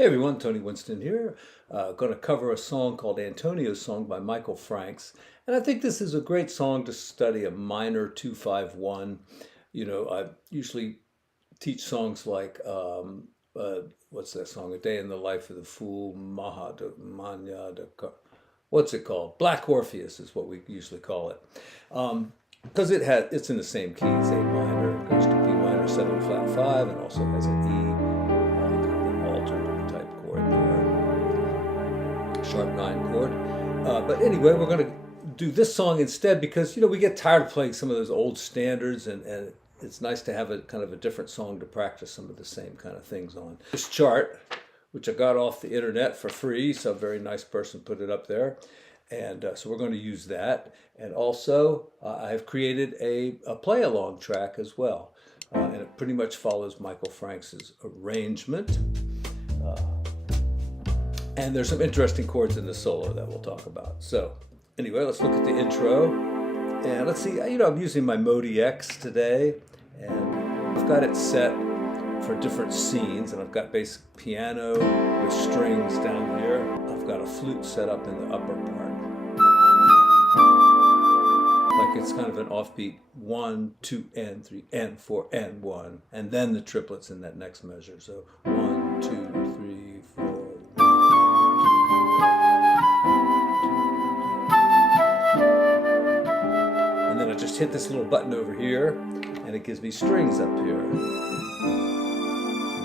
Hey everyone, Tony Winston here. Going to cover a song called Antonio's Song by Michael Franks. And I think this is a great song to study a minor 2-5-1. You know, I usually teach songs like, what's that song? A Day in the Life of the Fool, what's it called? Black Orpheus is what we usually call it. Because it's in the same key. It's A minor, goes to B minor 7 flat 5, and also has an E. Sharp 9 chord. But anyway, we're going to do this song instead because, you know, we get tired of playing some of those old standards and it's nice to have a kind of a different song to practice some of the same kind of things on. This chart, which I got off the internet for free, so a very nice person put it up there. And so we're going to use that. And also, I've created a play-along track as well. And it pretty much follows Michael Franks' arrangement. And there's some interesting chords in the solo that we'll talk about. So anyway, let's look at the intro. And let's see, you know, I'm using my Modi X today. And I've got it set for different scenes. And I've got basic piano with strings down here. I've got a flute set up in the upper part. Like it's kind of an offbeat 1, 2, and 3, and 4, and 1. And then the triplets in that next measure. So 1, 2, 3, 4. And then I just hit this little button over here, and it gives me strings up here. And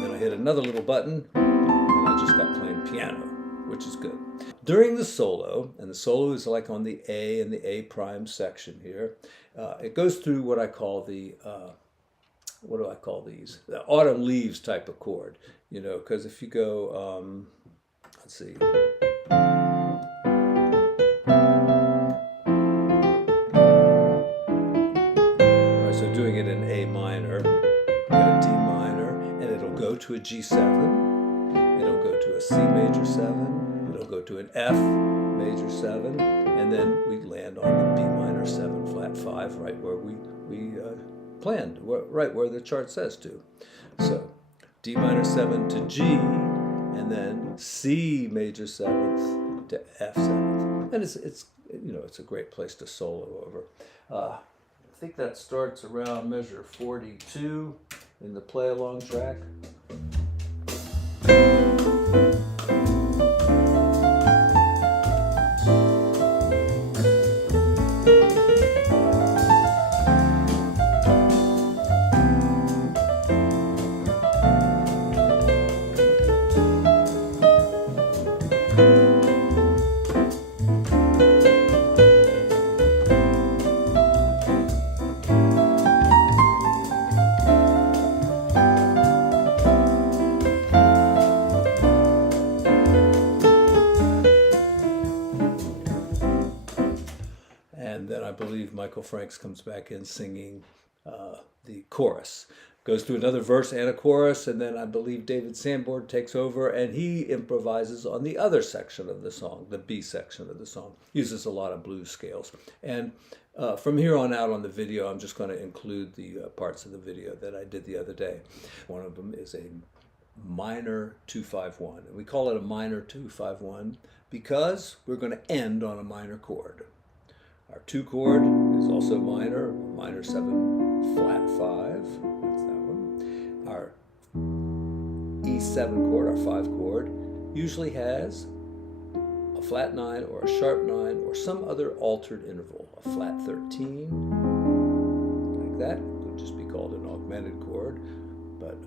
then I hit another little button, and I just got playing piano, which is good. During the solo, and the solo is like on the A and the A prime section here, it goes through what I call the, what do I call these? The autumn leaves type of chord, you know, because if you go, let's see. So doing it in A minor, go to D minor, and it'll go to a G7, it'll go to a C major 7, it'll go to an F major 7, and then we land on the B minor 7 flat 5, right where we planned, right where the chart says to. So D minor 7 to G, and then C major 7th to F 7th, and it's you know, it's a great place to solo over. I think that starts around measure 42 in the play-along track. And then I believe Michael Franks comes back in singing the chorus. Goes through another verse and a chorus, and then I believe David Sanborn takes over and he improvises on the other section of the song, the B section of the song. Uses a lot of blues scales. And from here on out on the video, I'm just going to include the parts of the video that I did the other day. One of them is a minor 2-5-1. And we call it a minor 2-5-1 because we're going to end on a minor chord. Our 2 chord is also minor, minor 7 flat 5, that's that one. Our E7 chord, our 5 chord, usually has a flat 9 or a sharp 9 or some other altered interval, a flat 13, like that. It could just be called an augmented chord, but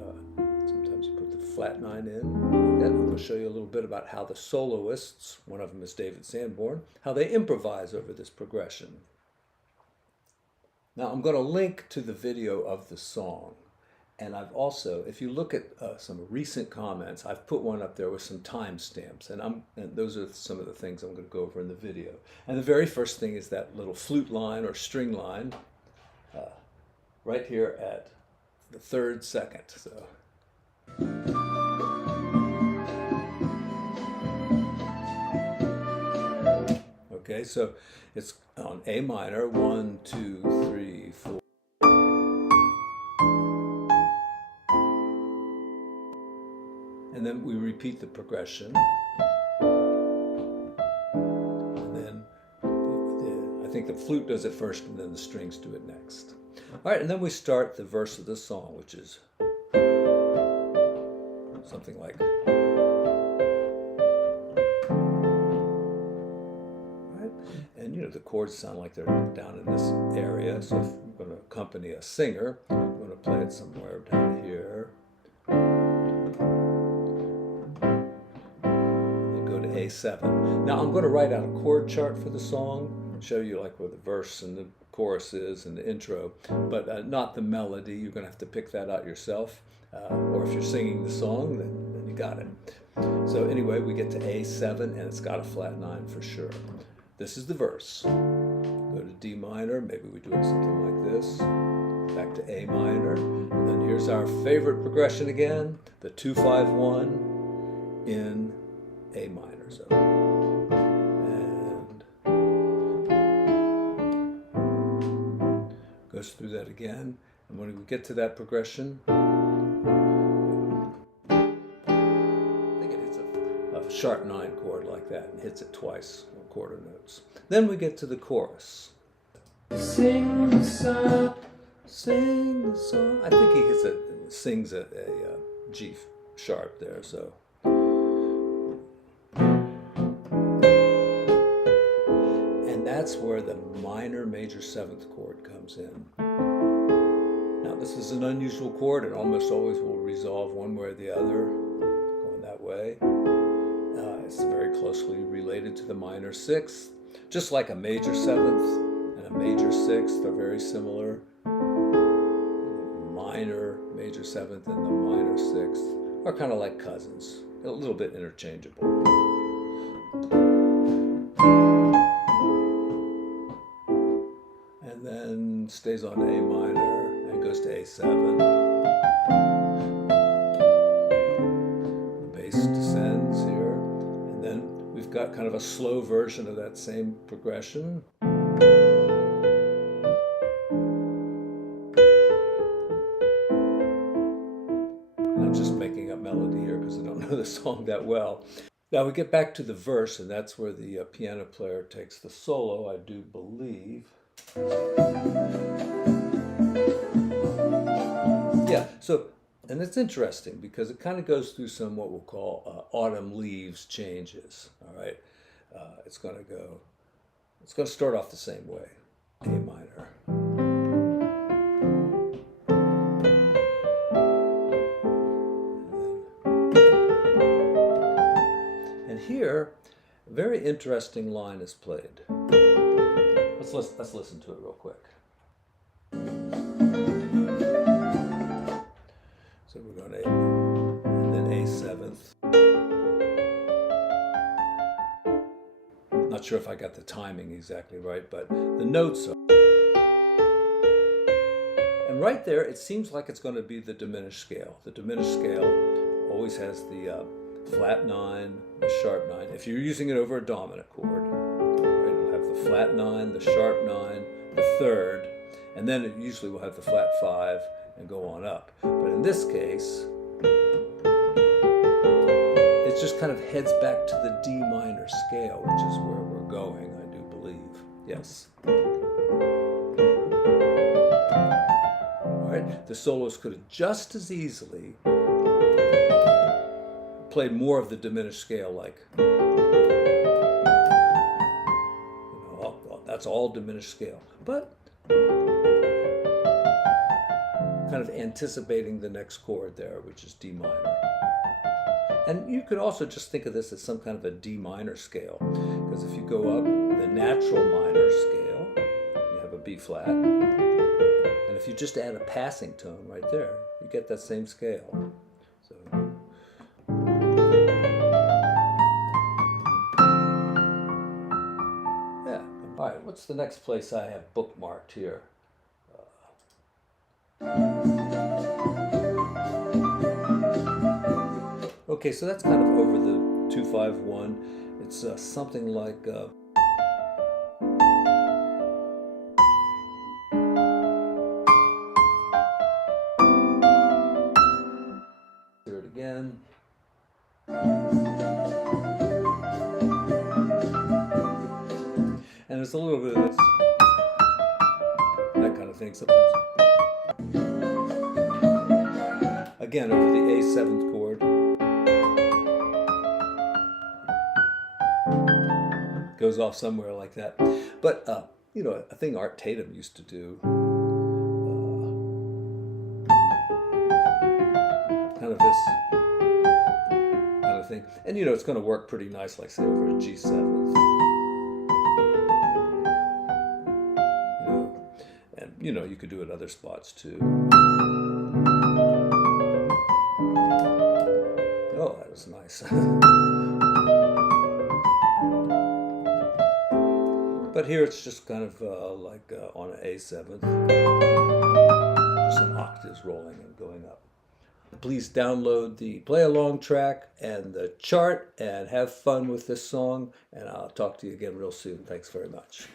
sometimes you put the flat 9 in, like that. I'm going to show you a little bit about how the soloists, one of them is David Sanborn, how they improvise over this progression. Now I'm going to link to the video of the song, and I've also, if you look at some recent comments, I've put one up there with some timestamps, and those are some of the things I'm going to go over in the video. And the very first thing is that little flute line or string line right here at the 3rd second. So. Okay, so it's on A minor, 1, 2, 3, 4. and then we repeat the progression. And then I think the flute does it first and then the strings do it next. All right, and then we start the verse of the song, which is something like, right? And you know, the chords sound like they're down in this area, so if I'm going to accompany a singer, I'm going to play it somewhere down here. Then go to A7. Now I'm going to write out a chord chart for the song, show you like where the verse and the chorus is and the intro, but not the melody. You're going to have to pick that out yourself. Or if you're singing the song, then you got it. So anyway, we get to A7, and it's got a flat 9 for sure. This is the verse. Go to D minor, maybe we do it something like this. Back to A minor, and then here's our favorite progression again, the 2-5-1 in A minor. So, and goes through that again. And when we get to that progression, sharp 9 chord like that and hits it twice, or quarter notes. Then we get to the chorus. Sing the song, sing the song. I think he sings a G sharp there, so. And that's where the minor major 7th chord comes in. Now this is an unusual chord. It almost always will resolve one way or the other, going that way. It's very closely related to the minor 6th, just like a major 7th and a major 6th are very similar. The minor major 7th and the minor 6th are kind of like cousins, a little bit interchangeable. And then stays on A minor and goes to A7. The bass descends here. We've got kind of a slow version of that same progression. And I'm just making up melody here because I don't know the song that well. Now we get back to the verse, and that's where the piano player takes the solo, I do believe. Yeah, so, and it's interesting because it kind of goes through some what we'll call autumn leaves changes, all right? It's going to start off the same way, A minor. And here, a very interesting line is played. Let's listen to it real quick. So we're going to A, and then A7th. Not sure if I got the timing exactly right, but the notes are. And right there, it seems like it's going to be the diminished scale. The diminished scale always has the flat 9, the sharp 9. If you're using it over a dominant chord, right, it'll have the flat 9, the sharp 9, the 3rd, and then it usually will have the flat 5 and go on up. But in this case, it just kind of heads back to the D minor scale, which is where we're going, I do believe. Yes. All right, the soloist could have just as easily played more of the diminished scale, like, that's all diminished scale. But kind of anticipating the next chord there, which is D minor. And you could also just think of this as some kind of a D minor scale, because if you go up the natural minor scale, you have a B flat, and if you just add a passing tone right there, you get that same scale. So, yeah. All right, what's the next place I have bookmarked here? Okay, so that's kind of over the 2-5-1. It's something like hear it again. thing sometimes. Again, over the A7th chord. Goes off somewhere like that. But, you know, a thing Art Tatum used to do, kind of this kind of thing. And, you know, it's going to work pretty nice, like, say, over a G7th. You know, and, you know, you could do it other spots, too. Oh, that was nice. But here it's just kind of like on an A7th. Just some octaves rolling and going up. Please download the play along track and the chart and have fun with this song. And I'll talk to you again real soon. Thanks very much.